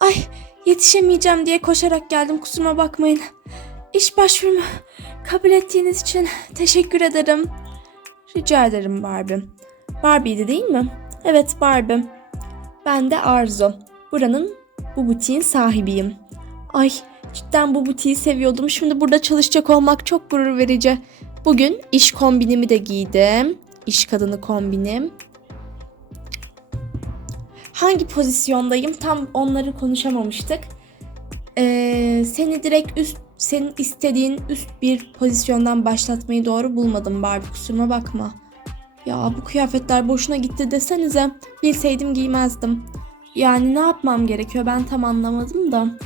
Ay yetişemeyeceğim diye koşarak geldim kusuruma bakmayın. İş başvurumu kabul ettiğiniz için teşekkür ederim. Rica ederim Barbie. Barbie'ydi değil mi? Evet Barbie. Ben de Arzu. Buranın bu butiğin sahibiyim. Ay cidden bu butiği seviyordum. Şimdi burada çalışacak olmak çok gurur verici. Bugün iş kombinimi de giydim. İş kadını kombinim. Hangi pozisyondayım? Tam onları konuşamamıştık. Ee, seni direkt üst, senin istediğin üst bir pozisyondan başlatmayı doğru bulmadım Barbie. Kusuruma bakma. Ya bu kıyafetler boşuna gitti desenize. Bilseydim giymezdim. Yani ne yapmam gerekiyor ben tam anlamadım da.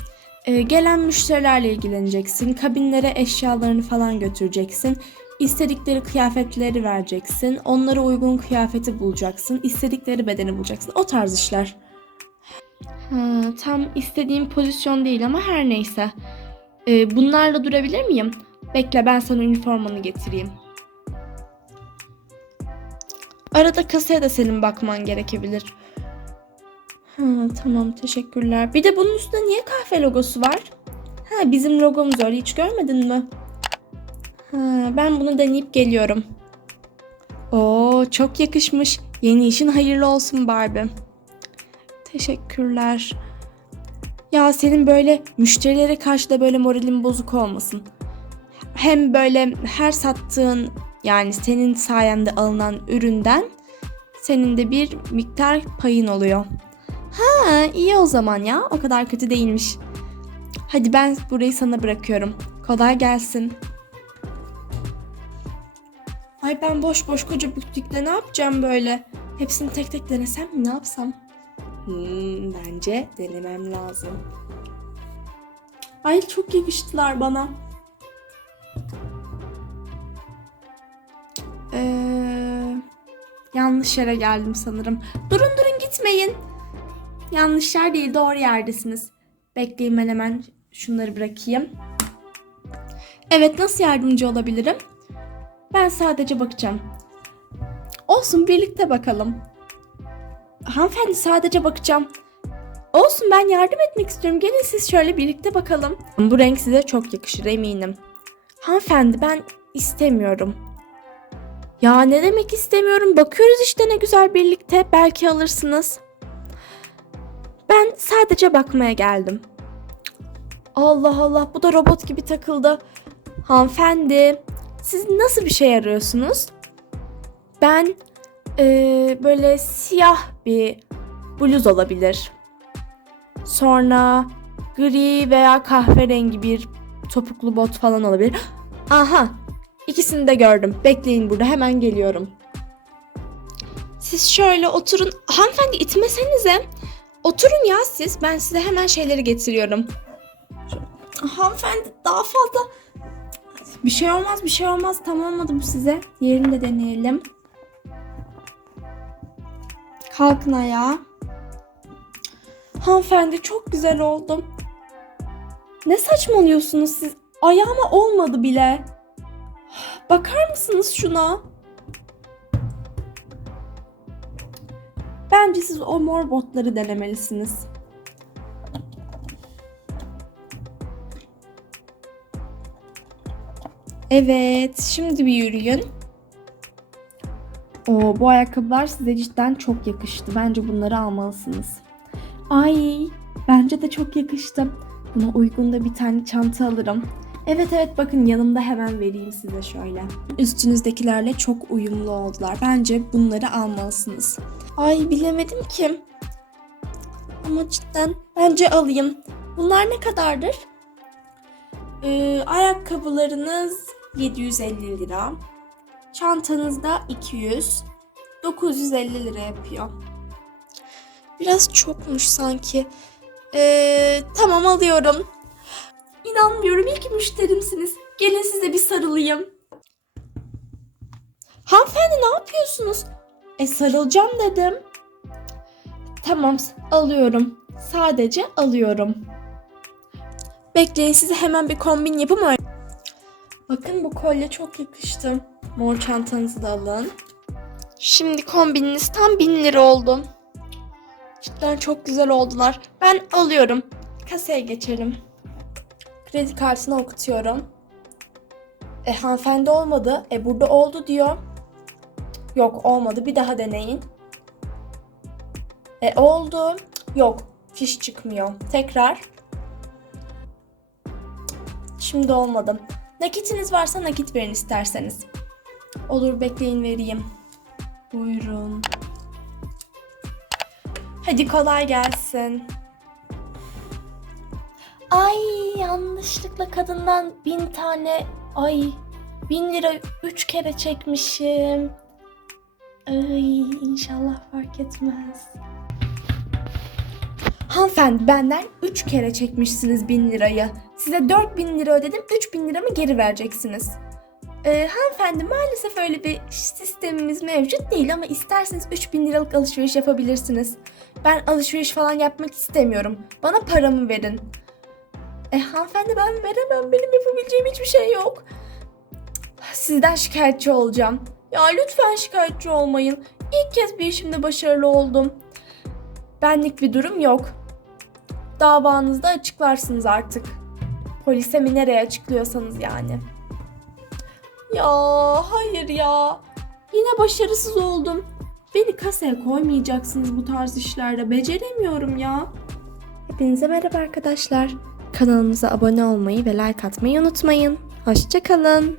Ee, gelen müşterilerle ilgileneceksin. Kabinlere eşyalarını falan götüreceksin. İstedikleri kıyafetleri vereceksin. Onlara uygun kıyafeti bulacaksın. İstedikleri bedeni bulacaksın. O tarz işler. Ha, tam istediğim pozisyon değil ama her neyse. Ee, bunlarla durabilir miyim? Bekle ben sana üniformanı getireyim. Arada kasaya da senin bakman gerekebilir. Ha, tamam teşekkürler. Bir de bunun üstünde niye kahve logosu var? Ha bizim logomuz öyle hiç görmedin mi? Ben bunu deneyip geliyorum. Oo çok yakışmış. Yeni işin hayırlı olsun Barbie. Teşekkürler. Ya senin böyle müşterilere karşı da böyle moralin bozuk olmasın. Hem böyle her sattığın yani senin sayende alınan üründen senin de bir miktar payın oluyor. Ha iyi o zaman ya. O kadar kötü değilmiş. Hadi ben burayı sana bırakıyorum. Kolay gelsin. Ay ben boş boş koca butikte ne yapacağım böyle? Hepsini tek tek denesem mi ne yapsam? Hmm, bence denemem lazım. Ay çok yakıştılar bana. Ee, yanlış yere geldim sanırım. Durun durun gitmeyin. Yanlış yer değil doğru yerdesiniz. Bekleyin ben hemen şunları bırakayım. Evet nasıl yardımcı olabilirim? Ben sadece bakacağım. Olsun birlikte bakalım. Hanımefendi sadece bakacağım. Olsun ben yardım etmek istiyorum. Gelin siz şöyle birlikte bakalım. Bu renk size çok yakışır eminim. Hanımefendi ben istemiyorum. Ya ne demek istemiyorum? Bakıyoruz işte ne güzel birlikte. Belki alırsınız. Ben sadece bakmaya geldim. Allah Allah bu da robot gibi takıldı. Hanımefendi siz nasıl bir şey arıyorsunuz? Ben eee, böyle siyah bir bluz olabilir. Sonra gri veya kahverengi bir topuklu bot falan olabilir. Aha ikisini de gördüm. Bekleyin burada hemen geliyorum. Siz şöyle oturun. Hanımefendi itmesenize. Oturun ya siz. Ben size hemen şeyleri getiriyorum. Hanımefendi daha fazla bir şey olmaz bir şey olmaz. Tamam olmadı bu size. Diğerini de deneyelim. Kalkın ayağa. Hanımefendi çok güzel oldum. Ne saçmalıyorsunuz siz? Ayağıma olmadı bile. Bakar mısınız şuna? Bence siz o mor botları denemelisiniz. Evet, şimdi bir yürüyün. Oo, bu ayakkabılar size cidden çok yakıştı. Bence bunları almalısınız. Ay, bence de çok yakıştı. Buna uygun da bir tane çanta alırım. Evet evet bakın yanımda hemen vereyim size şöyle. Üstünüzdekilerle çok uyumlu oldular. Bence bunları almalısınız. Ay bilemedim ki. Ama cidden bence alayım. Bunlar ne kadardır? Ee, ayakkabılarınız 750 lira. Çantanız da 200. 950 lira yapıyor. Biraz çokmuş sanki. Ee, tamam alıyorum. İnanmıyorum ilk müşterimsiniz. Gelin size bir sarılayım. Hanımefendi ne yapıyorsunuz? E sarılacağım dedim. Tamam alıyorum. Sadece alıyorum. Bekleyin size hemen bir kombin yapım. Bakın bu kolye çok yakıştı. Mor çantanızı da alın. Şimdi kombininiz tam 1000 lira oldu. Cidden çok güzel oldular. Ben alıyorum. Kasaya geçelim. Kredi kartına okutuyorum. E hanımefendi olmadı. E burada oldu diyor. Yok olmadı. Bir daha deneyin. E oldu. Yok. Fiş çıkmıyor. Tekrar. Şimdi olmadı. Nakitiniz varsa nakit verin isterseniz. Olur bekleyin vereyim. Buyurun. Hadi kolay gelsin. Ay yanlışlıkla kadından bin tane ay bin lira üç kere çekmişim. Ay inşallah fark etmez. Hanımefendi benden 3 kere çekmişsiniz 1000 lirayı. Size 4000 lira ödedim 3000 liramı geri vereceksiniz. Ee, hanımefendi maalesef öyle bir sistemimiz mevcut değil ama isterseniz 3000 liralık alışveriş yapabilirsiniz. Ben alışveriş falan yapmak istemiyorum. Bana paramı verin. E hanımefendi ben veremem. Benim yapabileceğim hiçbir şey yok. Sizden şikayetçi olacağım. Ya lütfen şikayetçi olmayın. İlk kez bir işimde başarılı oldum. Benlik bir durum yok. Davanızda açıklarsınız artık. Polise mi nereye açıklıyorsanız yani. Ya hayır ya. Yine başarısız oldum. Beni kasaya koymayacaksınız bu tarz işlerde. Beceremiyorum ya. Hepinize merhaba arkadaşlar. Kanalımıza abone olmayı ve like atmayı unutmayın. Hoşçakalın.